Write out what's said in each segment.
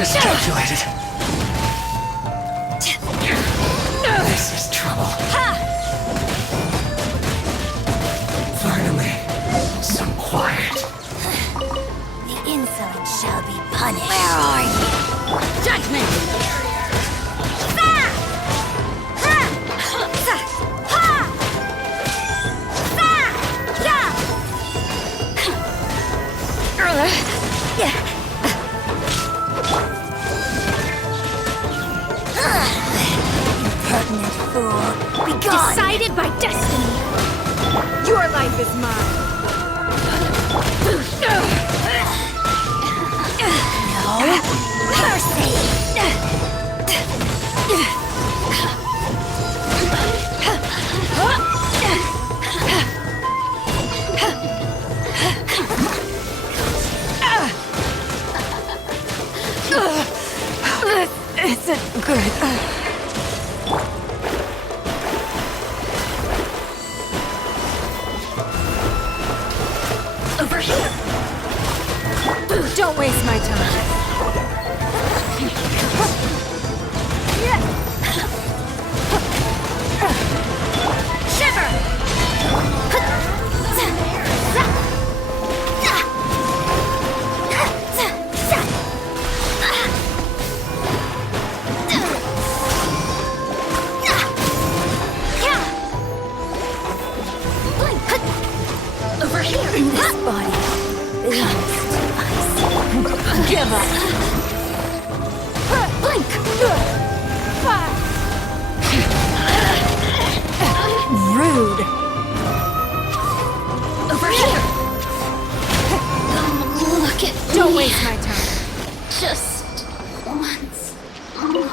Miscalculated. This is trouble. Finally, some quiet. The insolent shall be punished. Where are you? Judgment! Impertinent fool! Be gone! Decided by destiny. Your life is mine. No mercy! This isn't good. Over here! Don't waste my time. Over here! In this body, Give up. blink! Rude. Over here! Look at Don't me. waste my time. Just once more.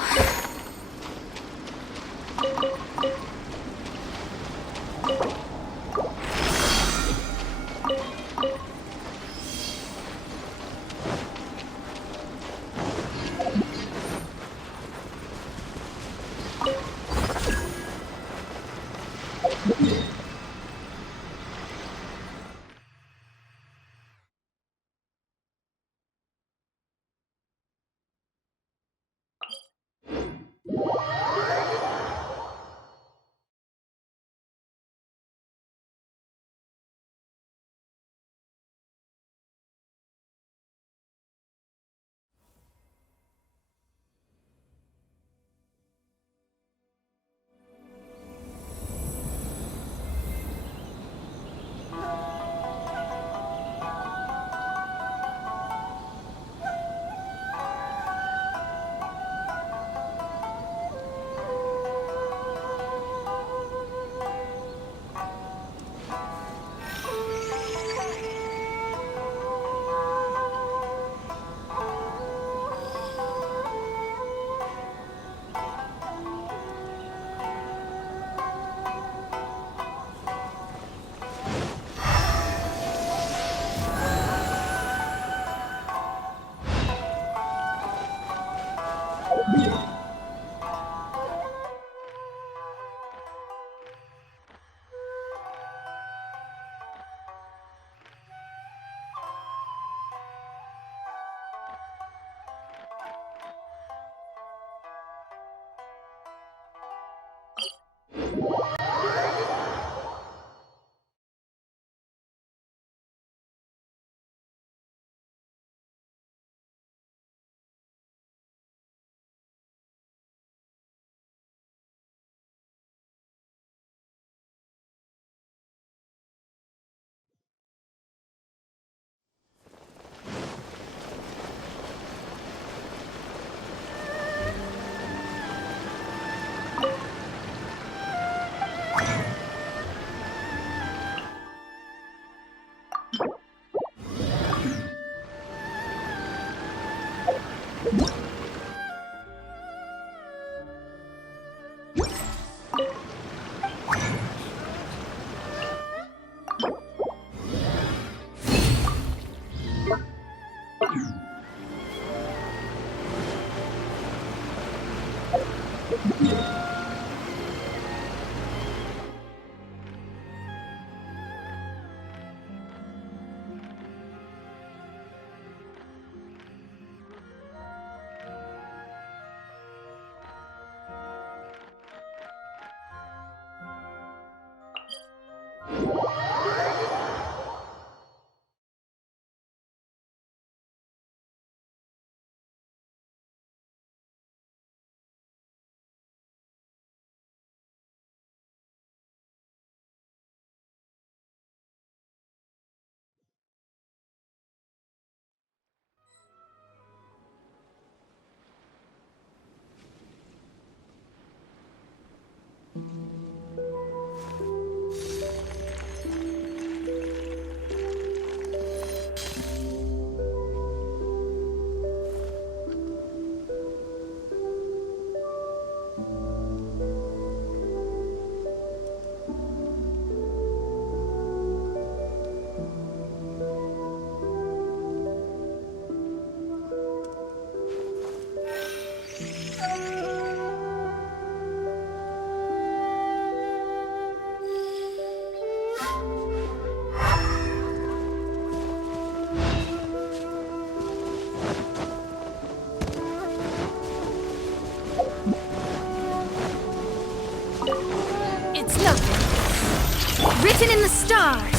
It's nothing. Written in the stars.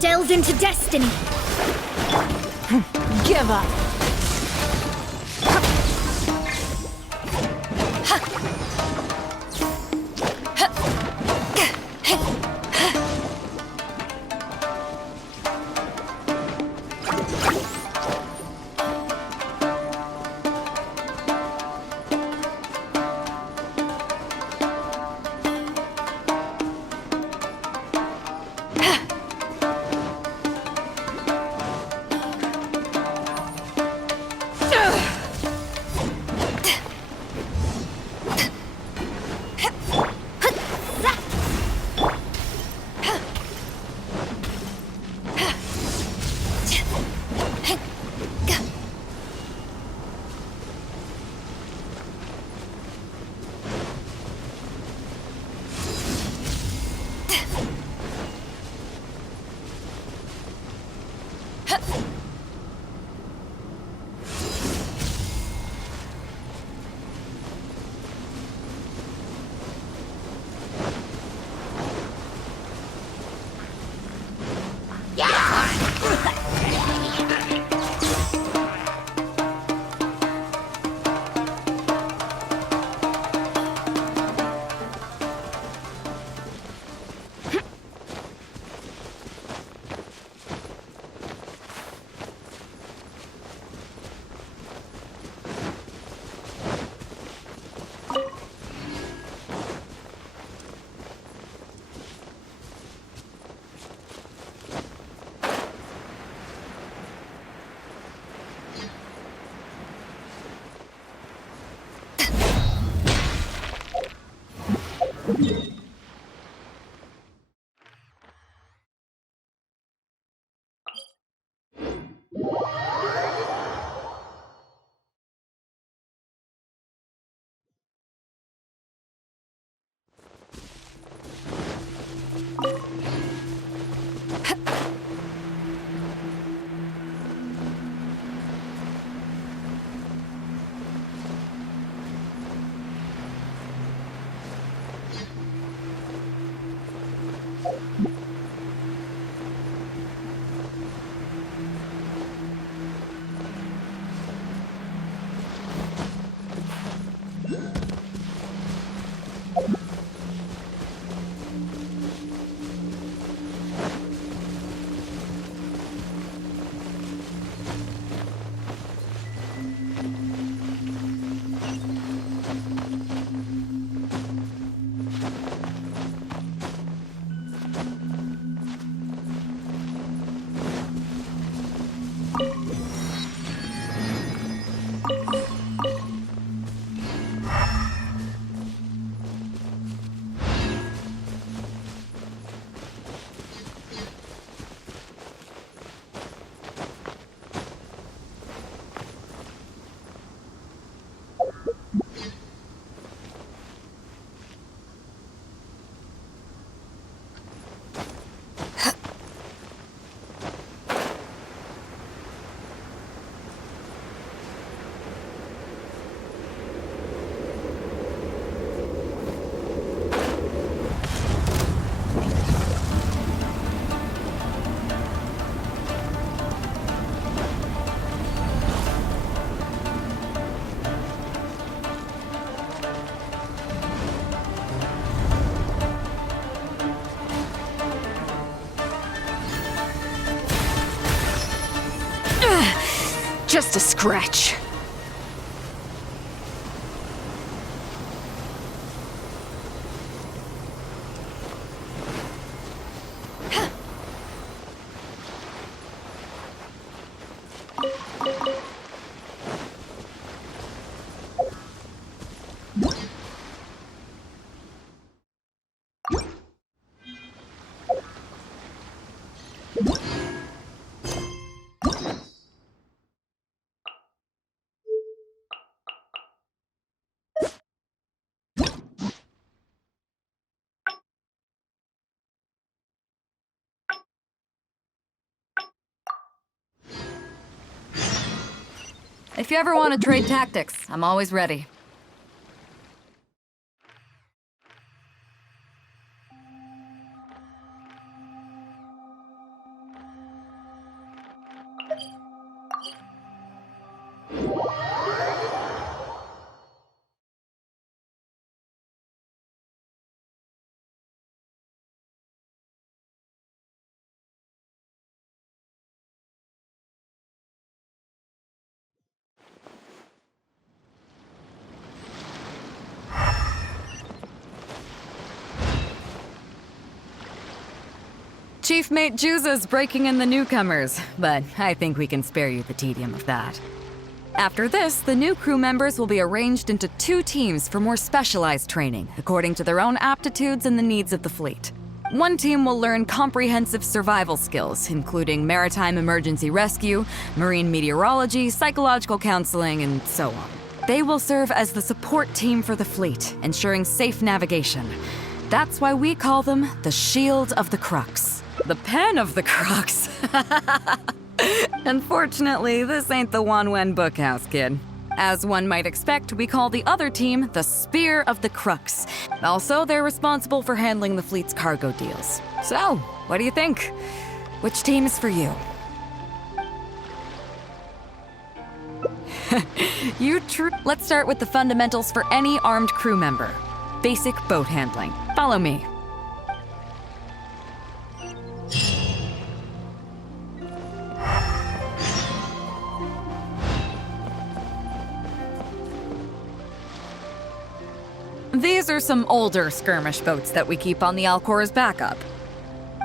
Delve into destiny. Give up. Just a scratch. If you ever want to trade tactics, I'm always ready. Chief Mate Juza's breaking in the newcomers, but I think we can spare you the tedium of that. After this, the new crew members will be arranged into 2 teams for more specialized training, according to their own aptitudes and the needs of the fleet. One team will learn comprehensive survival skills, including maritime emergency rescue, marine meteorology, psychological counseling, and so on. They will serve as the support team for the fleet, ensuring safe navigation. That's why we call them the Shield of the Crux. The Pen of the Crux. Unfortunately, this ain't the Wanwen Bookhouse, kid. As one might expect, we call the other team the Spear of the Crux. Also, they're responsible for handling the fleet's cargo deals. So, what do you think? Which team is for you? Let's start with the fundamentals for any armed crew member. Basic boat handling. Follow me. These are some older skirmish boats that we keep on the Alcor as backup.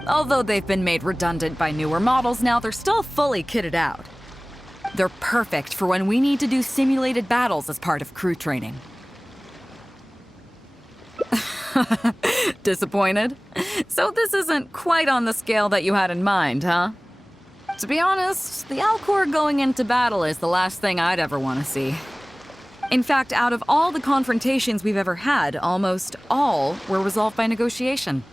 Although they've been made redundant by newer models now, they're still fully kitted out. They're perfect for when we need to do simulated battles as part of crew training. Disappointed? So this isn't quite on the scale that you had in mind, huh? To be honest, the Alcor going into battle is the last thing I'd ever want to see. In fact, out of all the confrontations we've ever had, almost all were resolved by negotiation.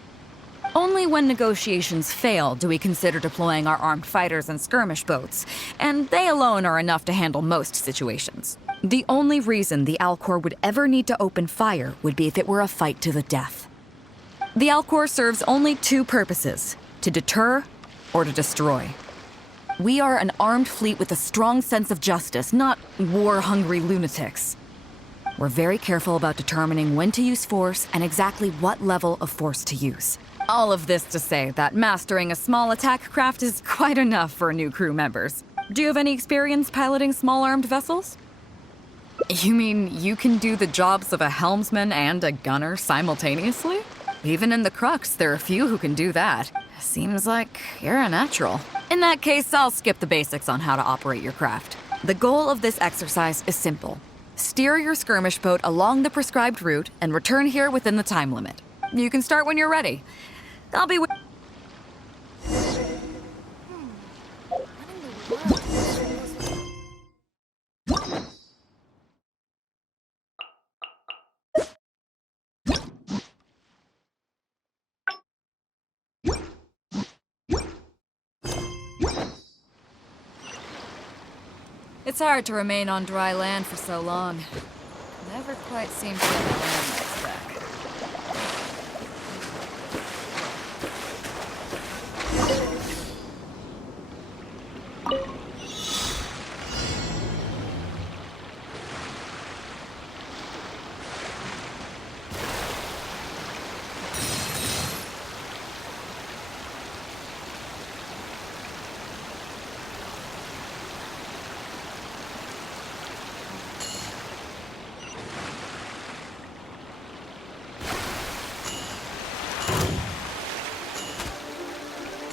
Only when negotiations fail do we consider deploying our armed fighters and skirmish boats, and they alone are enough to handle most situations. The only reason the Alcor would ever need to open fire would be if it were a fight to the death. The Alcor serves only two purposes: to deter or to destroy. We are an armed fleet with a strong sense of justice, not war-hungry lunatics. We're very careful about determining when to use force and exactly what level of force to use. All of this to say that mastering a small attack craft is quite enough for new crew members. Do you have any experience piloting small armed vessels? You mean you can do the jobs of a helmsman and a gunner simultaneously? Even in the Crux, there are few who can do that. Seems like you're a natural. In that case, I'll skip the basics on how to operate your craft. The goal of this exercise is simple. Steer your skirmish boat along the prescribed route and return here within the time limit. You can start when you're ready. I'll be with... It's hard to remain on dry land for so long. Never quite seem to get the landmass back.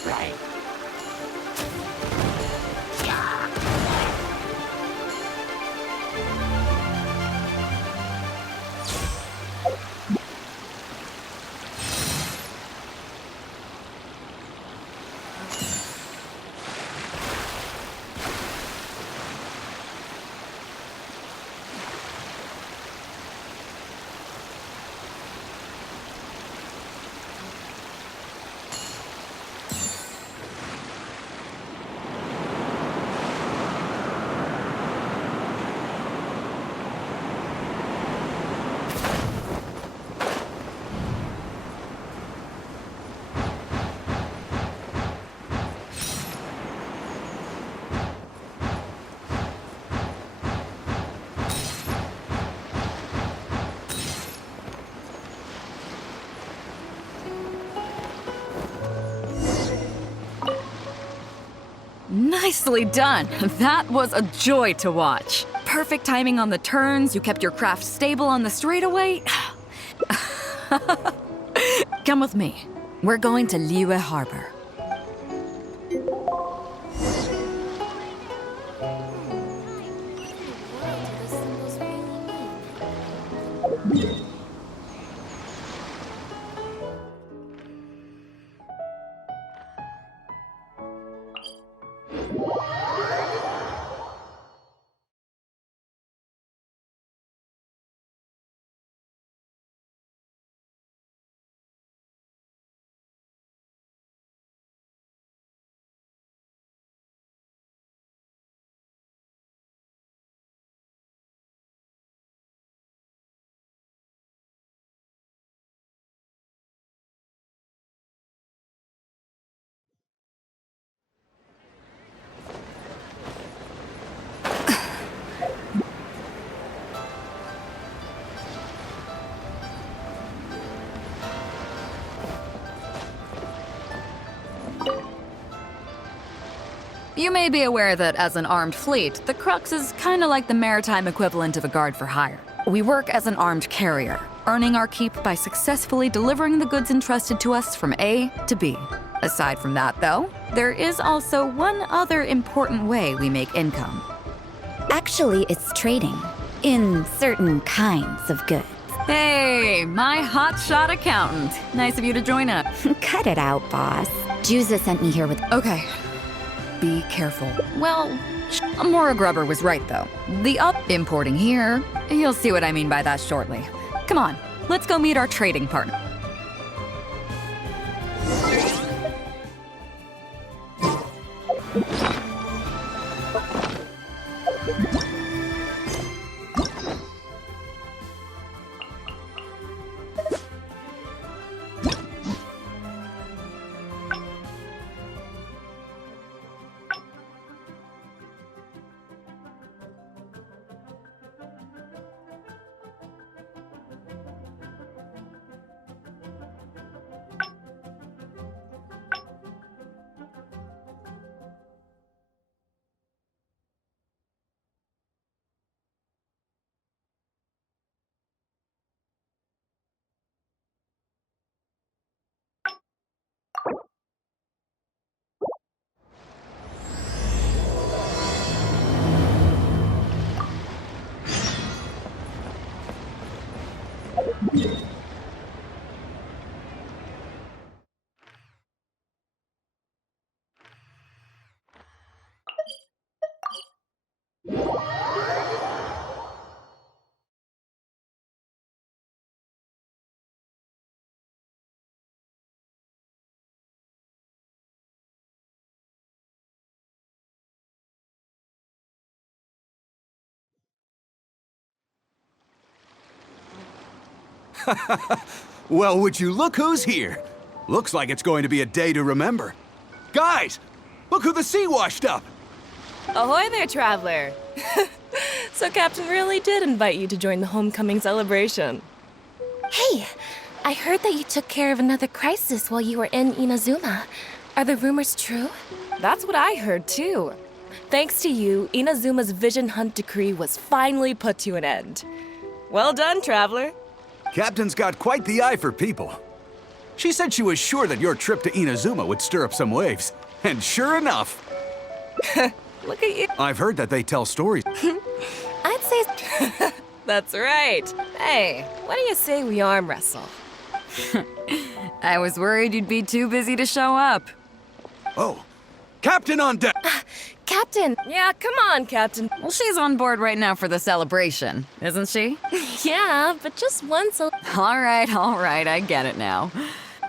Right. Nicely done. That was a joy to watch. Perfect timing on the turns, you kept your craft stable on the straightaway. Come with me. We're going to Liyue Harbor. You may be aware that as an armed fleet, the Crux is kinda like the maritime equivalent of a guard for hire. We work as an armed carrier, earning our keep by successfully delivering the goods entrusted to us from A to B. Aside from that, though, there is also one other important way we make income. Actually, it's trading. In certain kinds of goods. Hey, my hotshot accountant. Nice of you to join us. Cut it out, boss. Juza sent me here with... Okay. Be careful. Well, Mora Grubber was right, though. The importing here, you'll see what I mean by that shortly. Come on, let's go meet our trading partner. Well, would you look who's here? Looks like it's going to be a day to remember. Guys, look who the sea washed up! Ahoy there, traveler! So Captain really did invite you to join the homecoming celebration. Hey, I heard that you took care of another crisis while you were in Inazuma. Are the rumors true? That's what I heard, too. Thanks to you, Inazuma's Vision Hunt decree was finally put to an end. Well done, traveler. Captain's got quite the eye for people. She said she was sure that your trip to Inazuma would stir up some waves. And sure enough, Look at you. I've heard that they tell stories. I'd say That's right. Hey, what do you say we arm wrestle? I was worried you'd be too busy to show up. Oh, Captain on deck! Captain. Yeah, come on, Captain. Well, she's on board right now for the celebration, isn't she? Yeah, but just once. All right, I get it now.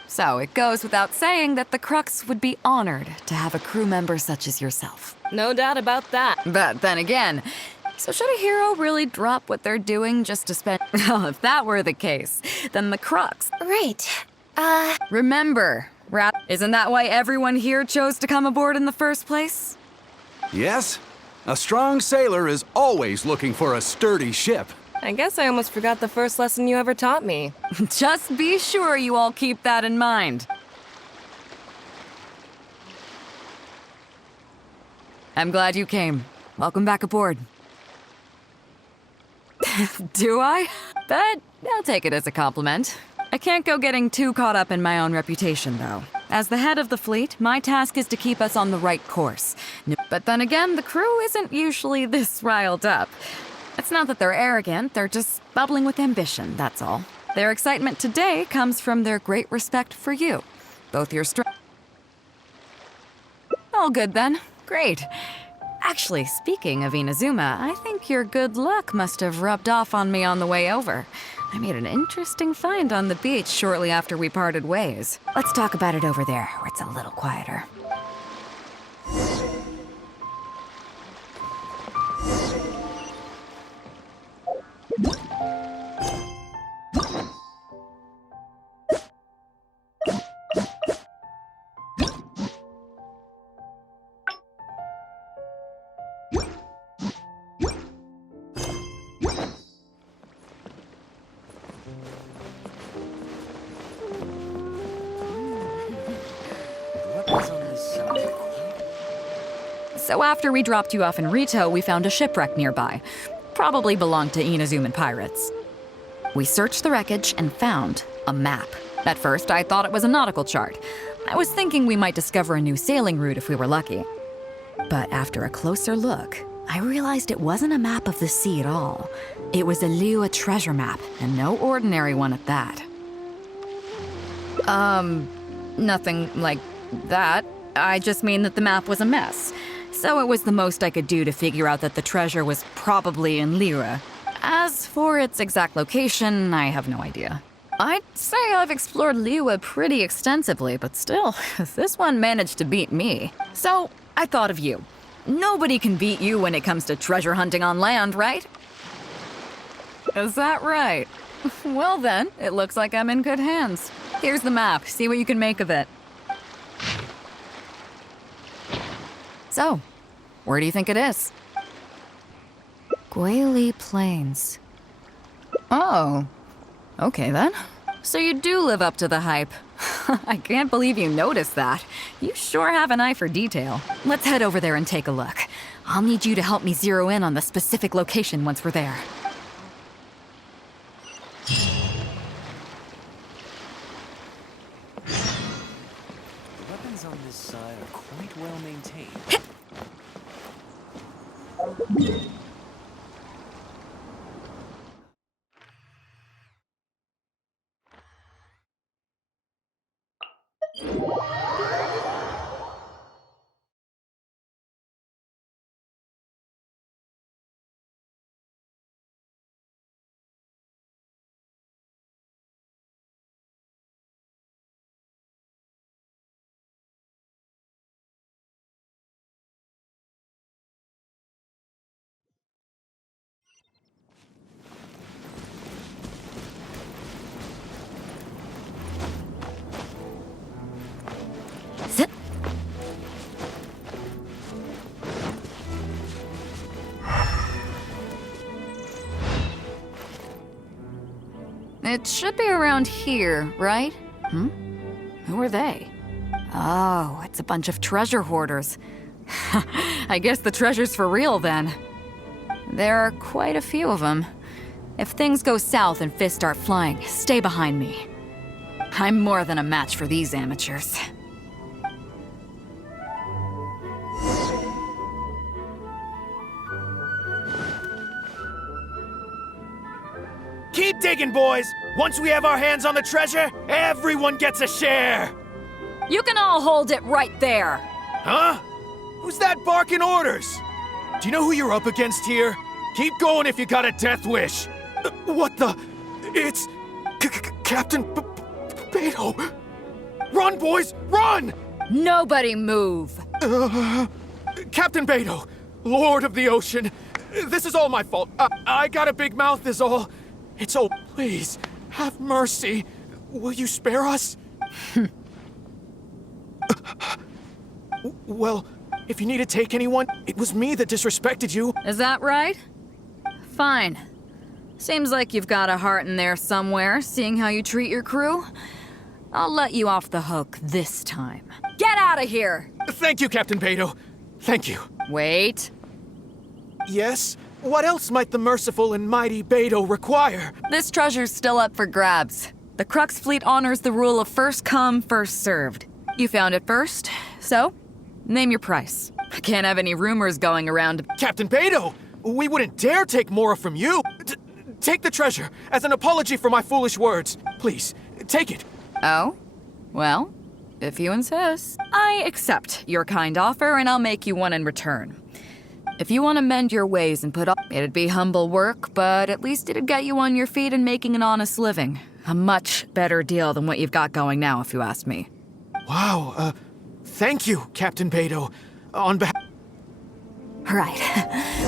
So it goes without saying that the Crux would be honored to have a crew member such as yourself. No doubt about that. But then again, so should a hero really drop what they're doing just to spend... Well, if that were the case, then the Crux... Right. Remember, isn't that why everyone here chose to come aboard in the first place? Yes? A strong sailor is always looking for a sturdy ship. I guess I almost forgot the first lesson you ever taught me. Just be sure you all keep that in mind. I'm glad you came. Welcome back aboard. Do I? But I'll take it as a compliment. I can't go getting too caught up in my own reputation, though. As the head of the fleet, my task is to keep us on the right course. But then again, the crew isn't usually this riled up. It's not that they're arrogant, they're just bubbling with ambition, that's all. Their excitement today comes from their great respect for you. Both your All good then. Great. Actually, speaking of Inazuma, I think your good luck must have rubbed off on me on the way over. I made an interesting find on the beach shortly after we parted ways. Let's talk about it over there, where it's a little quieter. So after we dropped you off in Rito, we found a shipwreck nearby. Probably belonged to Inazuman pirates. We searched the wreckage and found a map. At first, I thought it was a nautical chart. I was thinking we might discover a new sailing route if we were lucky. But after a closer look, I realized it wasn't a map of the sea at all. It was a Liyue treasure map, and no ordinary one at that. Nothing like that. I just mean that the map was a mess. So it was the most I could do to figure out that the treasure was probably in Liyue. As for its exact location, I have no idea. I'd say I've explored Liyue pretty extensively, but still, this one managed to beat me. So I thought of you. Nobody can beat you when it comes to treasure hunting on land, right? Is that right? Well then, it looks like I'm in good hands. Here's the map. See what you can make of it. So, where do you think it is? Guili Plains. Oh, okay then. So you do live up to the hype. I can't believe you noticed that. You sure have an eye for detail. Let's head over there and take a look. I'll need you to help me zero in on the specific location once we're there. The weapons on this side are quite well maintained. It should be around here, right? Who are they? Oh, it's a bunch of treasure hoarders. I guess the treasure's for real then. There are quite a few of them. If things go south and fists start flying, stay behind me. I'm more than a match for these amateurs. Keep digging, boys! Once we have our hands on the treasure, everyone gets a share! You can all hold it right there! Huh? Who's that barking orders? Do you know who you're up against here? Keep going if you got a death wish. What the? It's... Captain Beto. Run, boys, run! Nobody move! Captain Beto, Lord of the Ocean, this is all my fault. I got a big mouth is all. It's all, please, have mercy. Will you spare us? Well, if you need to take anyone, it was me that disrespected you. Is that right? Fine. Seems like you've got a heart in there somewhere, seeing how you treat your crew. I'll let you off the hook this time. Get out of here! Thank you, Captain Beto. Thank you. Wait. Yes? What else might the merciful and mighty Beto require? This treasure's still up for grabs. The Crux fleet honors the rule of first come, first served. You found it first, so name your price. I can't have any rumors going around. Captain Beto, we wouldn't dare take more from you. Take the treasure as an apology for my foolish words. Please, take it. Oh? Well, if you insist. I accept your kind offer, and I'll make you one in return. If you want to mend your ways and put up, it'd be humble work, but at least it'd get you on your feet and making an honest living. A much better deal than what you've got going now, if you ask me. Wow, thank you, Captain Beto. On behalf... Right.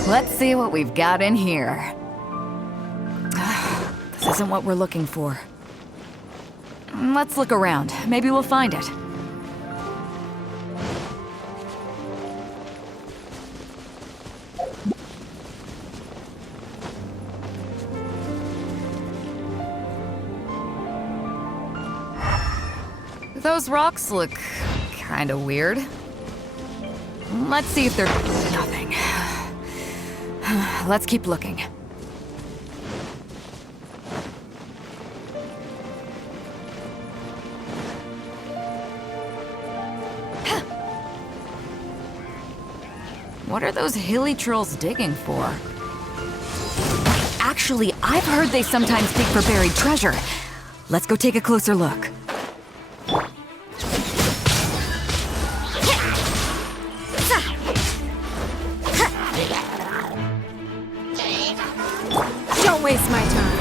Let's see what we've got in here. This isn't what we're looking for. Let's look around. Maybe we'll find it. Those rocks look kind of weird. Let's see if they're nothing. Let's keep looking. What are those hilly trolls digging for? Actually, I've heard they sometimes dig for buried treasure. Let's go take a closer look. Don't waste my time.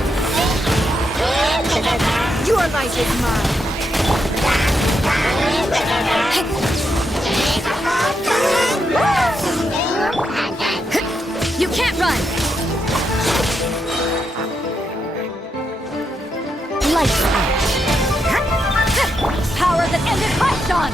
Your life is mine. You can't run! Lights out. Power that ended Python!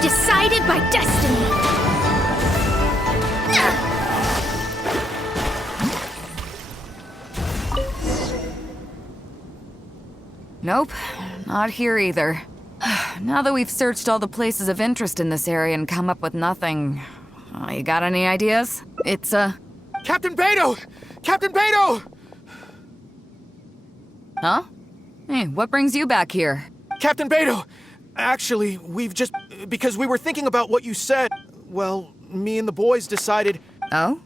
Decided by destiny. Nope, not here either. Now that we've searched all the places of interest in this area and come up with nothing, you got any ideas? It's, Captain Beto! Captain Beto! Huh? Hey, what brings you back here? Captain Beto! Actually, we've just... Because we were thinking about what you said. Well, me and the boys decided... Oh?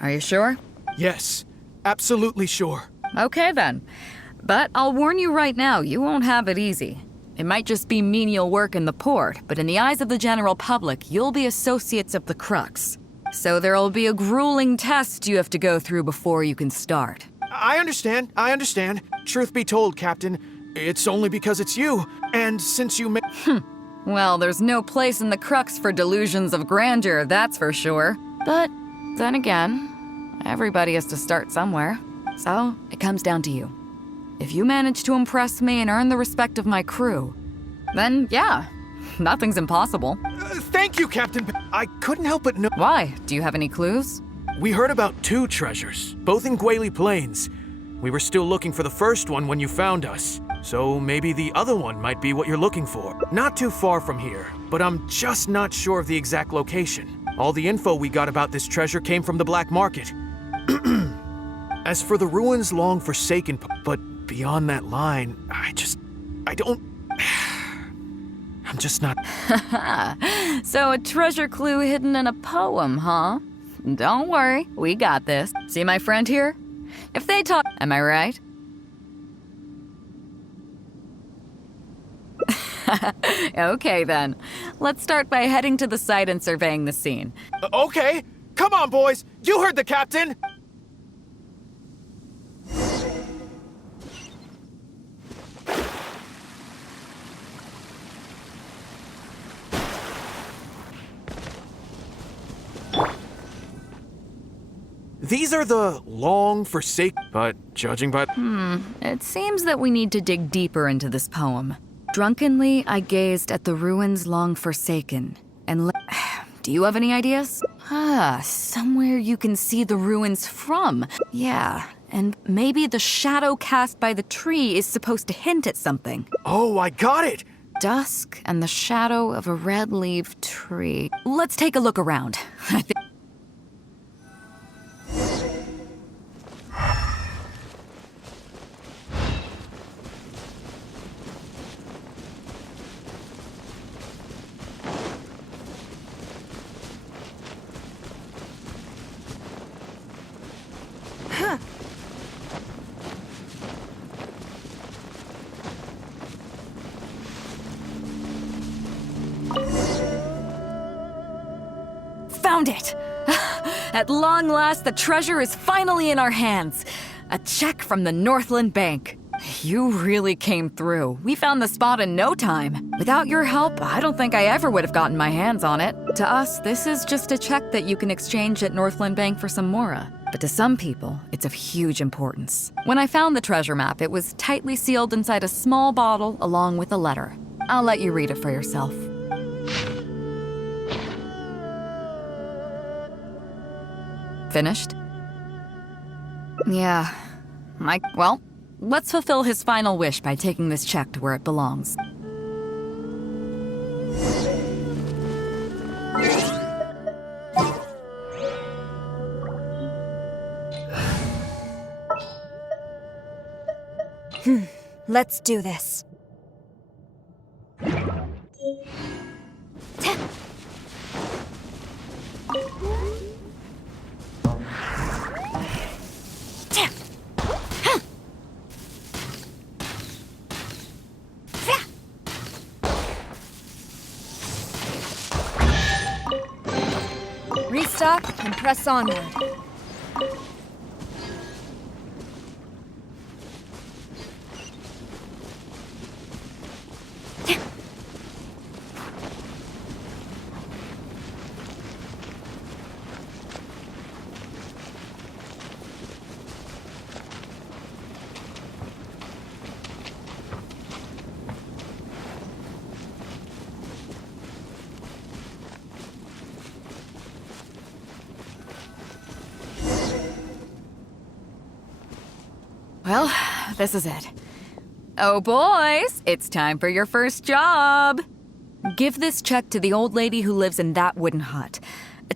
Are you sure? Yes, absolutely sure. Okay then. But I'll warn you right now, you won't have it easy. It might just be menial work in the port, but in the eyes of the general public, you'll be associates of the Crux. So there'll be a grueling test you have to go through before you can start. I understand. Truth be told, Captain, it's only because it's you. And since you Well, there's no place in the crux for delusions of grandeur, that's for sure. But then again, everybody has to start somewhere. So it comes down to you. If you manage to impress me and earn the respect of my crew, then yeah, nothing's impossible. Thank you, Captain. I couldn't help but know. Why? Do you have any clues? We heard about 2 treasures, both in Gwali Plains. We were still looking for the first one when you found us. So maybe the other one might be what you're looking for. Not too far from here, but I'm just not sure of the exact location. All the info we got about this treasure came from the black market. As for the ruins long forsaken, but beyond that line, I'm just not. So a treasure clue hidden in a poem, huh? Don't worry, we got this. See my friend here? If they talk, am I right? Okay then. Let's start by heading to the site and surveying the scene. Okay, come on, boys. You heard the captain. These are the long forsaken, but judging by... It seems that we need to dig deeper into this poem. Drunkenly, I gazed at the ruins long forsaken, and do you have any ideas? Somewhere you can see the ruins from. Yeah, and maybe the shadow cast by the tree is supposed to hint at something. Oh, I got it! Dusk and the shadow of a red-leaved tree. Let's take a look around. Found it! At long last, the treasure is finally in our hands. A check from the Northland Bank. You really came through. We found the spot in no time. Without your help, I don't think I ever would have gotten my hands on it. To us, this is just a check that you can exchange at Northland Bank for some Mora. But to some people, it's of huge importance. When I found the treasure map, it was tightly sealed inside a small bottle along with a letter. I'll let you read it for yourself. Finished? Yeah. Well, let's fulfill his final wish by taking this check to where it belongs. Let's do this. Restock and press onward. Well, this is it. Oh, boys, it's time for your first job. Give this check to the old lady who lives in that wooden hut.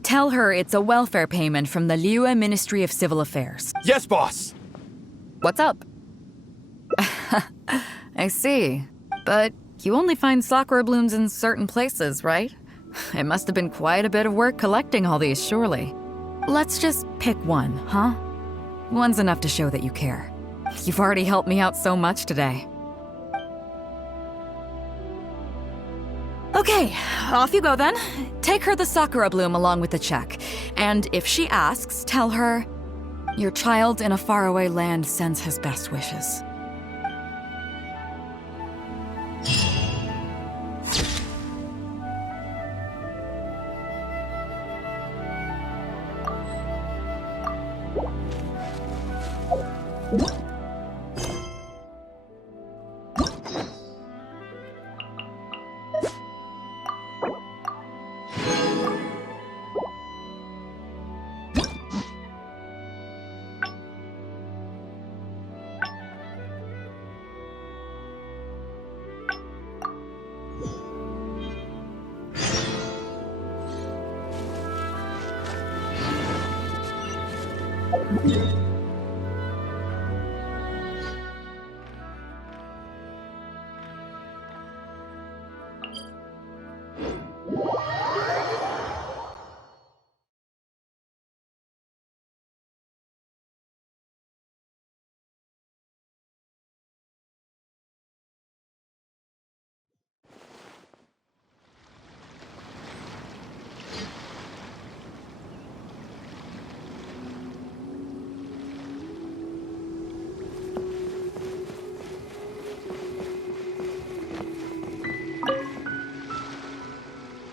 Tell her it's a welfare payment from the Liyue Ministry of Civil Affairs. Yes, boss! What's up? I see. But you only find sakura blooms in certain places, right? It must have been quite a bit of work collecting all these, surely. Let's just pick one, huh? One's enough to show that you care. You've already helped me out so much today. Okay, off you go then. Take her the sakura bloom along with the check. And if she asks, tell her, your child in a faraway land sends his best wishes.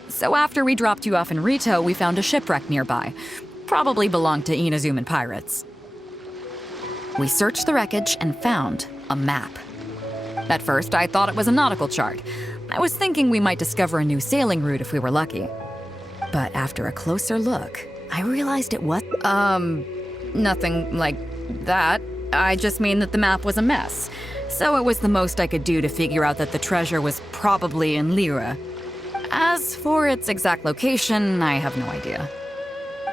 So after we dropped you off in Rito, we found a shipwreck nearby. Probably belonged to Inazuman pirates. We searched the wreckage and found a map. At first, I thought it was a nautical chart. I was thinking we might discover a new sailing route if we were lucky. But after a closer look, I realized it was... nothing like that. I just mean that the map was a mess. So it was the most I could do to figure out that the treasure was probably in Lyra. As for its exact location, I have no idea.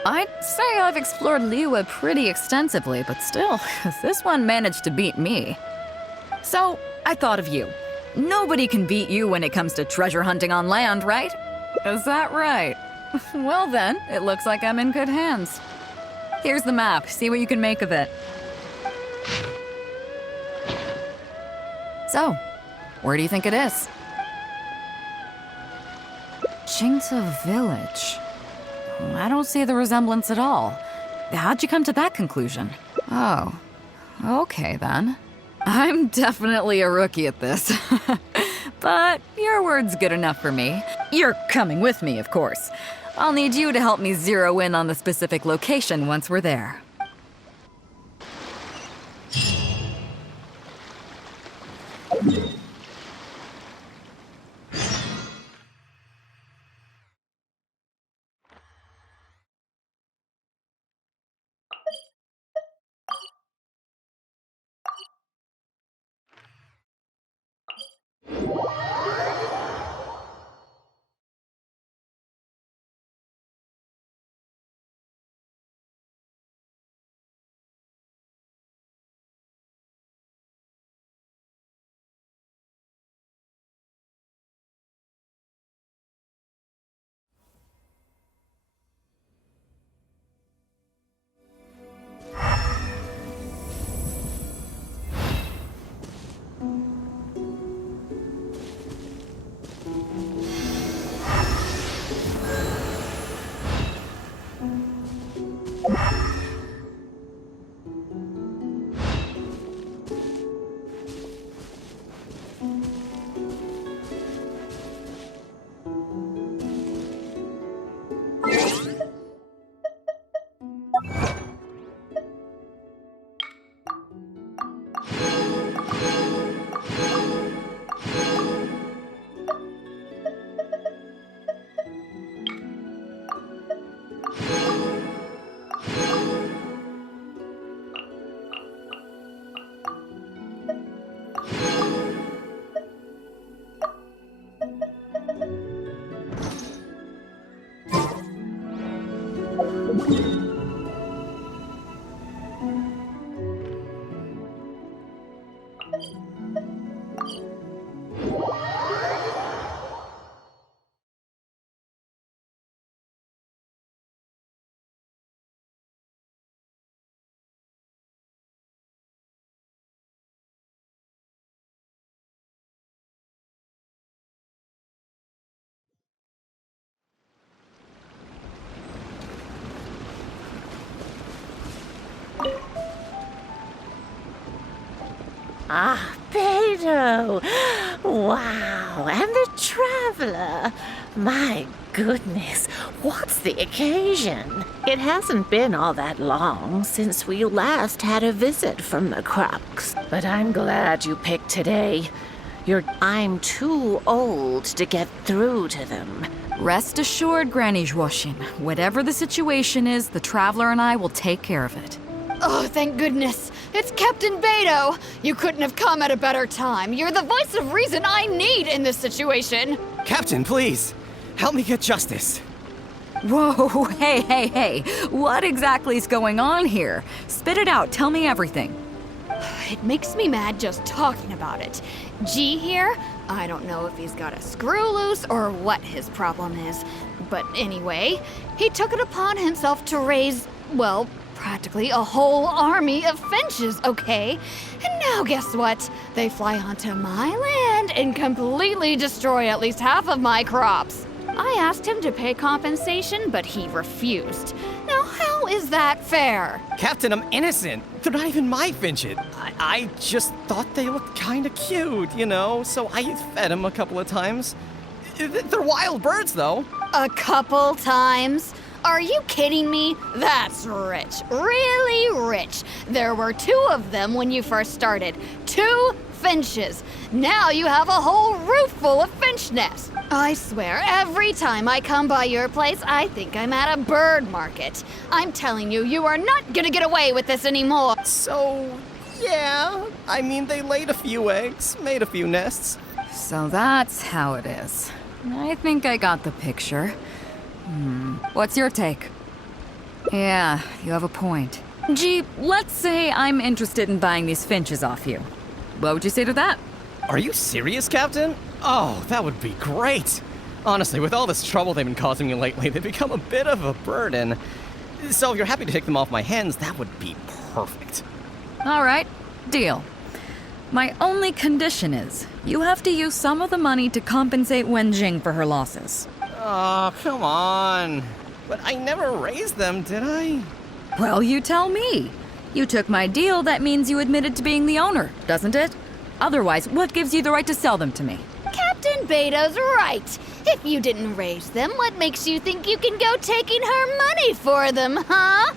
I'd say I've explored Liyue pretty extensively, but still, this one managed to beat me. So, I thought of you. Nobody can beat you when it comes to treasure hunting on land, right? Is that right? Well then, it looks like I'm in good hands. Here's the map, see what you can make of it. So, where do you think it is? Jingta Village. I don't see the resemblance at all. How'd you come to that conclusion? Oh, okay then. I'm definitely a rookie at this. But your word's good enough for me. You're coming with me, of course. I'll need you to help me zero in on the specific location once we're there. Ah, Pedro! Wow, and the Traveler! My goodness, What's the occasion? It hasn't been all that long since we last had a visit from the Crux. But I'm glad you picked today. I'm too old to get through to them. Rest assured, Granny Zhuoxin, whatever the situation is, the Traveler and I will take care of it. Oh, thank goodness. It's Captain Beto. You couldn't have come at a better time. You're the voice of reason I need in this situation. Captain, please, help me get justice. Whoa, hey. What exactly is going on here? Spit it out, tell me everything. It makes me mad just talking about it. G here, I don't know if he's got a screw loose or what his problem is. But anyway, he took it upon himself to raise, well, practically a whole army of finches, okay? And now guess what? They fly onto my land and completely destroy at least half of my crops. I asked him to pay compensation, but he refused. Now, how is that fair? Captain, I'm innocent. They're not even my finches. I just thought they looked kinda cute, you know, so I fed them a couple of times. They're wild birds, though. A couple times? Are you kidding me? That's rich. Really rich. There were 2 of them when you first started. 2 finches. Now you have a whole roof full of finch nests. I swear, every time I come by your place, I think I'm at a bird market. I'm telling you, you are not gonna get away with this anymore. So, yeah. I mean, they laid a few eggs, made a few nests. So that's how it is. I think I got the picture. What's your take? Yeah, you have a point. Gee, let's say I'm interested in buying these finches off you. What would you say to that? Are you serious, Captain? Oh, that would be great. Honestly, with all this trouble they've been causing me lately, they've become a bit of a burden. So if you're happy to take them off my hands, that would be perfect. All right, deal. My only condition is you have to use some of the money to compensate Wenjing for her losses. Oh, come on. But I never raised them, did I? Well, you tell me. You took my deal, that means you admitted to being the owner, doesn't it? Otherwise, what gives you the right to sell them to me? Captain Beto's right. If you didn't raise them, what makes you think you can go taking her money for them, huh?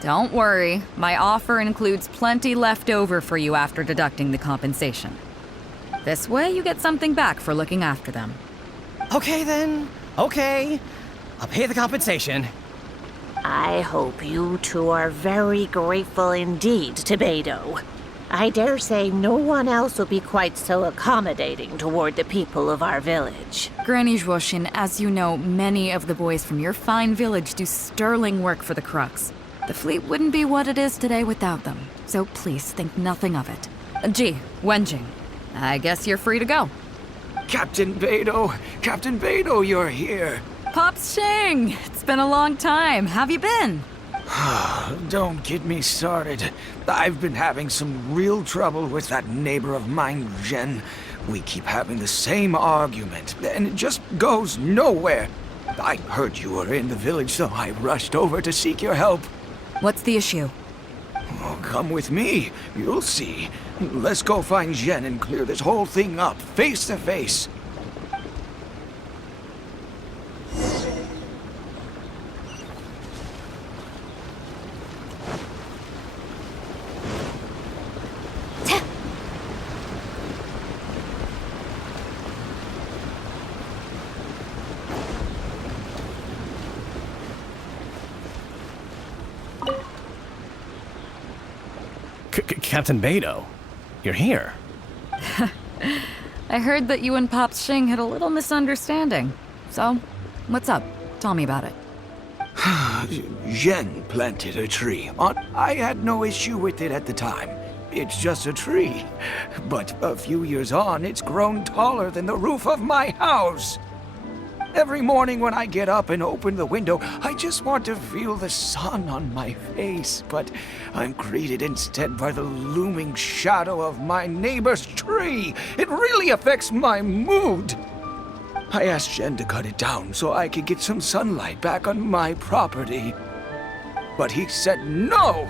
Don't worry. My offer includes plenty left over for you after deducting the compensation. This way, you get something back for looking after them. Okay then. Okay. I'll pay the compensation. I hope you 2 are very grateful indeed to Beto. I dare say no one else will be quite so accommodating toward the people of our village. Granny Zhuoxin, as you know, many of the boys from your fine village do sterling work for the Crux. The fleet wouldn't be what it is today without them, so please think nothing of it. Gee, Wenjing, I guess you're free to go. Captain Beto, you're here. Pops Shing, it's been a long time. Have you been? Don't get me started. I've been having some real trouble with that neighbor of mine, Jen. We keep having the same argument, and it just goes nowhere. I heard you were in the village, so I rushed over to seek your help. What's the issue? Oh, come with me. You'll see. Let's go find Jen and clear this whole thing up, face to face. Captain Beto, you're here. I heard that you and Pops Shing had a little misunderstanding. So, what's up? Tell me about it. Jen planted a tree. I had no issue with it at the time. It's just a tree. But a few years on, it's grown taller than the roof of my house. Every morning when I get up and open the window, I just want to feel the sun on my face. But I'm greeted instead by the looming shadow of my neighbor's tree. It really affects my mood. I asked Jen to cut it down so I could get some sunlight back on my property. But he said no.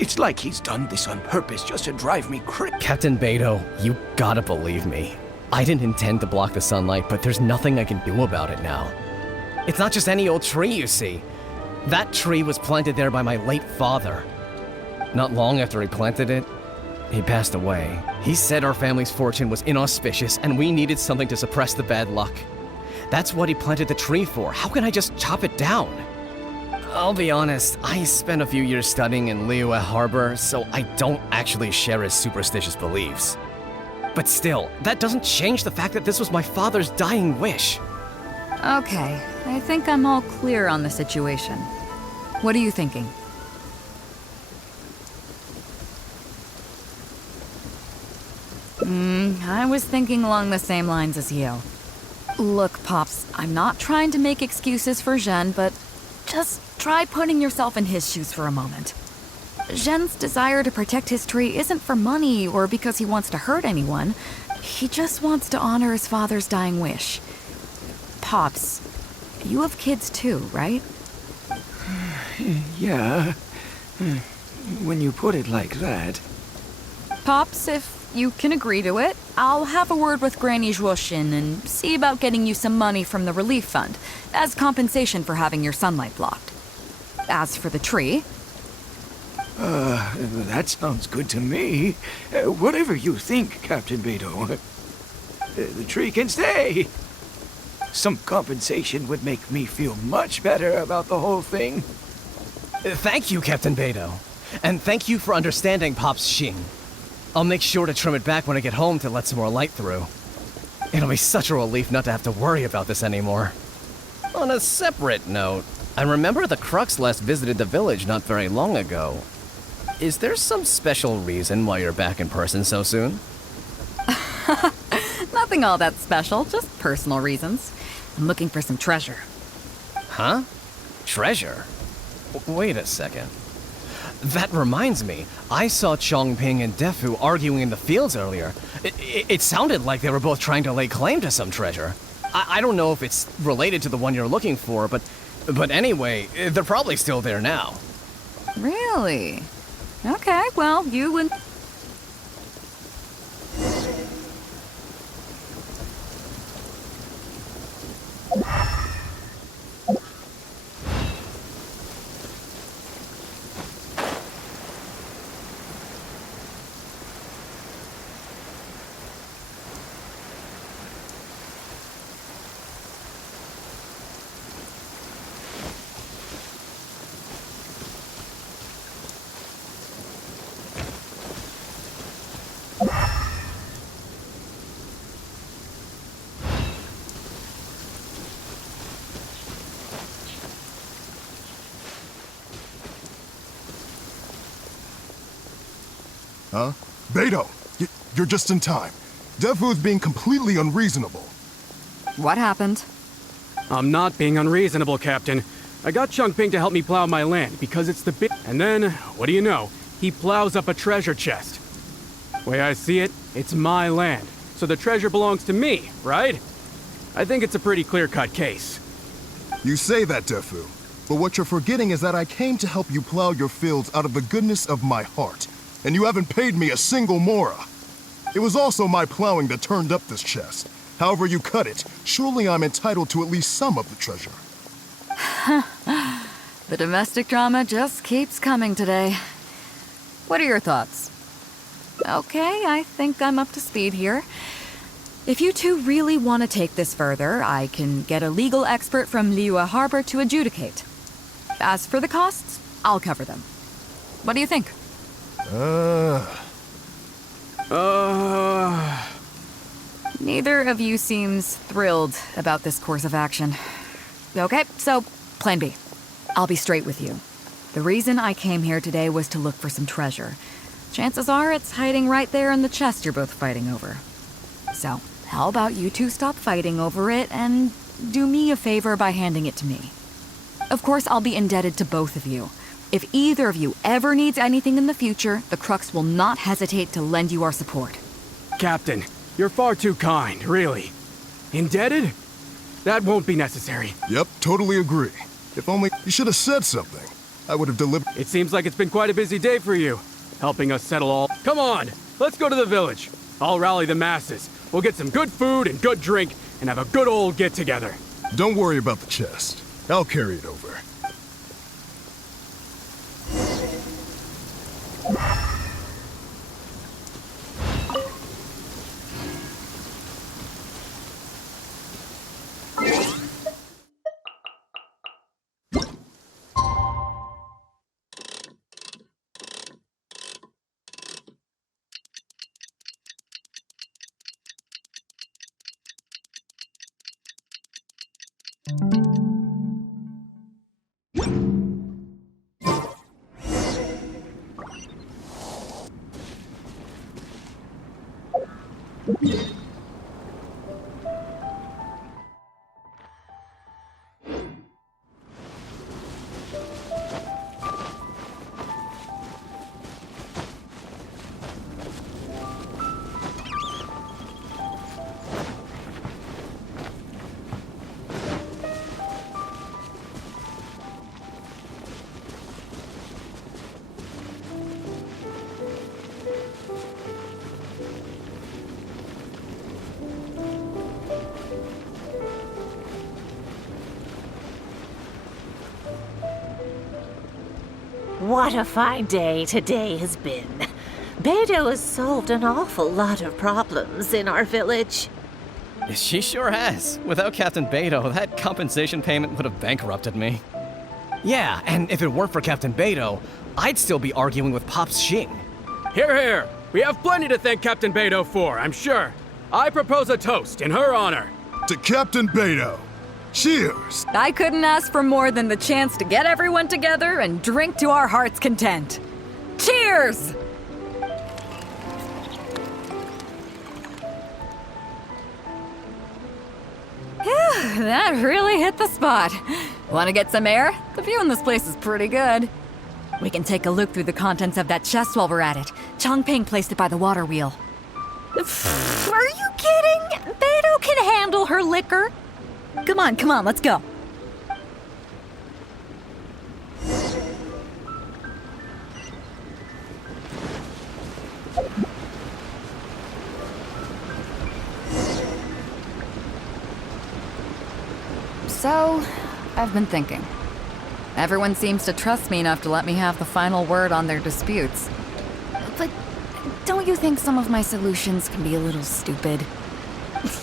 It's like he's done this on purpose just to drive me crazy. Captain Beto, you gotta believe me. I didn't intend to block the sunlight, but there's nothing I can do about it now. It's not just any old tree, you see. That tree was planted there by my late father. Not long after he planted it, he passed away. He said our family's fortune was inauspicious and we needed something to suppress the bad luck. That's what he planted the tree for. How can I just chop it down? I'll be honest, I spent a few years studying in Liyue Harbor, so I don't actually share his superstitious beliefs. But still, that doesn't change the fact that this was my father's dying wish. Okay, I think I'm all clear on the situation. What are you thinking? I was thinking along the same lines as you. Look, Pops, I'm not trying to make excuses for Zhen, but just try putting yourself in his shoes for a moment. Zhen's desire to protect his tree isn't for money or because he wants to hurt anyone. He just wants to honor his father's dying wish. Pops, you have kids too, right? Yeah. When you put it like that. Pops, if you can agree to it, I'll have a word with Granny Zhuoxin and see about getting you some money from the relief fund as compensation for having your sunlight blocked. As for the tree... That sounds good to me. Whatever you think, Captain Beidou. The tree can stay. Some compensation would make me feel much better about the whole thing. Thank you, Captain Beidou. And thank you for understanding Pop's Xing. I'll make sure to trim it back when I get home to let some more light through. It'll be such a relief not to have to worry about this anymore. On a separate note, I remember the Crux last visited the village not very long ago. Is there some special reason why you're back in person so soon? Nothing all that special, just personal reasons. I'm looking for some treasure. Huh? Treasure? Wait a second. That reminds me, I saw Chongping and Defu arguing in the fields earlier. It sounded like they were both trying to lay claim to some treasure. I don't know if it's related to the one you're looking for, but anyway, they're probably still there now. Really? Okay, well, you and... Huh? Beidou, you're just in time. Defu's being completely unreasonable. What happened? I'm not being unreasonable, Captain. I got Chongping to help me plow my land because it's the big... And then, what do you know? He plows up a treasure chest. Way I see it, it's my land, so the treasure belongs to me, right? I think it's a pretty clear-cut case. You say that, Defu, but what you're forgetting is that I came to help you plow your fields out of the goodness of my heart, and you haven't paid me a single mora. It was also my plowing that turned up this chest. However you cut it, surely I'm entitled to at least some of the treasure. The domestic drama just keeps coming today. What are your thoughts? Okay, I think I'm up to speed here. If you two really want to take this further, I can get a legal expert from Liyue Harbor to adjudicate. As for the costs, I'll cover them. What do you think? Neither of you seems thrilled about this course of action. Okay, so, plan B. I'll be straight with you. The reason I came here today was to look for some treasure. Chances are it's hiding right there in the chest you're both fighting over. So, how about you two stop fighting over it and do me a favor by handing it to me? Of course, I'll be indebted to both of you. If either of you ever needs anything in the future, the Crux will not hesitate to lend you our support. Captain, you're far too kind, really. Indebted? That won't be necessary. Yep, totally agree. If only you should have said something. I would have delivered. It seems like it's been quite a busy day for you, helping us settle all... Come on, let's go to the village. I'll rally the masses. We'll get some good food and good drink and have a good old get-together. Don't worry about the chest. I'll carry it over. What a fine day today has been. Beto has solved an awful lot of problems in our village. She sure has. Without Captain Beto, that compensation payment would have bankrupted me. Yeah, and if it weren't for Captain Beto, I'd still be arguing with Pops Xing. Here, here. We have plenty to thank Captain Beto for, I'm sure. I propose a toast in her honor. To Captain Beto. Cheers! I couldn't ask for more than the chance to get everyone together and drink to our heart's content. Cheers! Phew, that really hit the spot. Want to get some air? The view in this place is pretty good. We can take a look through the contents of that chest while we're at it. Chongping placed it by the water wheel. Are you kidding? Beto can handle her liquor. Come on, let's go. So, I've been thinking. Everyone seems to trust me enough to let me have the final word on their disputes. But don't you think some of my solutions can be a little stupid?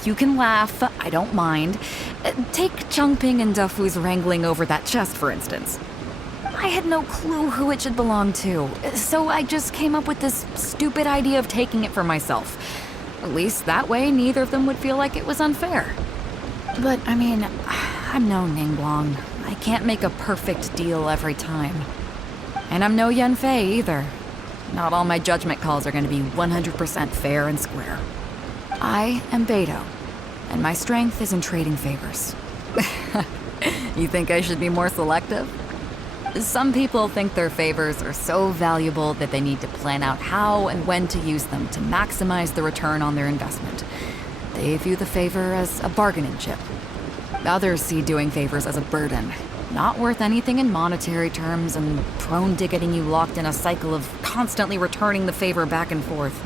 You can laugh, I don't mind. Take Chongping and Dufu's wrangling over that chest, for instance. I had no clue who it should belong to, so I just came up with this stupid idea of taking it for myself. At least that way, neither of them would feel like it was unfair. But, I mean, I'm no Ningguang. I can't make a perfect deal every time. And I'm no Yanfei either. Not all my judgment calls are going to be 100% fair and square. I am Beto, and my strength is in trading favors. You think I should be more selective? Some people think their favors are so valuable that they need to plan out how and when to use them to maximize the return on their investment. They view the favor as a bargaining chip. Others see doing favors as a burden, not worth anything in monetary terms and prone to getting you locked in a cycle of constantly returning the favor back and forth.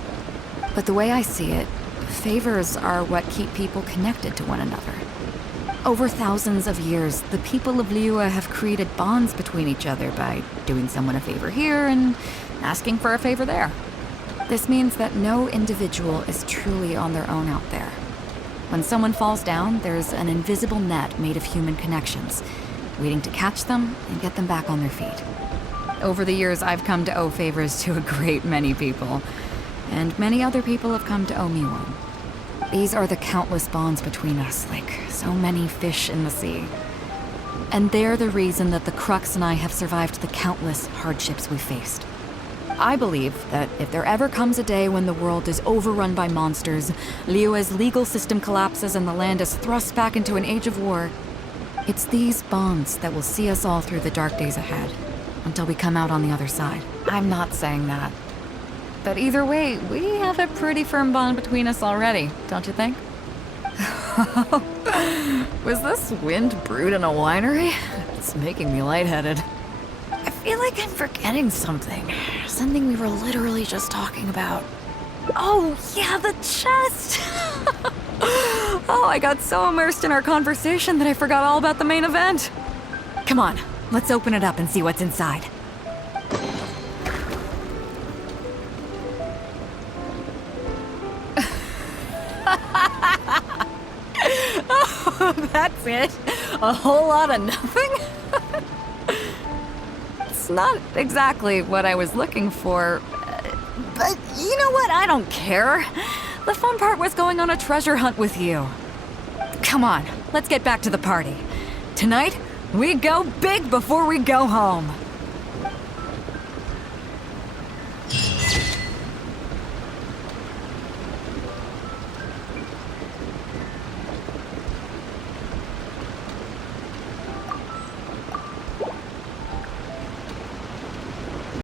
But the way I see it, favors are what keep people connected to one another. Over thousands of years, the people of Liyue have created bonds between each other by doing someone a favor here and asking for a favor there. This means that no individual is truly on their own out there. When someone falls down, there's an invisible net made of human connections, waiting to catch them and get them back on their feet. Over the years, I've come to owe favors to a great many people, and many other people have come to owe me one. These are the countless bonds between us, like so many fish in the sea. And they're the reason that the Crux and I have survived the countless hardships we faced. I believe that if there ever comes a day when the world is overrun by monsters, Liyue's legal system collapses and the land is thrust back into an age of war, it's these bonds that will see us all through the dark days ahead, until we come out on the other side. I'm not saying that. But either way, we have a pretty firm bond between us already, don't you think? Was this wind brewed in a winery? It's making me lightheaded. I feel like I'm forgetting something. Something we were literally just talking about. Oh, yeah, the chest! Oh, I got so immersed in our conversation that I forgot all about the main event. Come on, let's open it up and see what's inside. Oh, that's it? A whole lot of nothing? It's not exactly what I was looking for. But you know what? I don't care. The fun part was going on a treasure hunt with you. Come on, let's get back to the party. Tonight, we go big before we go home.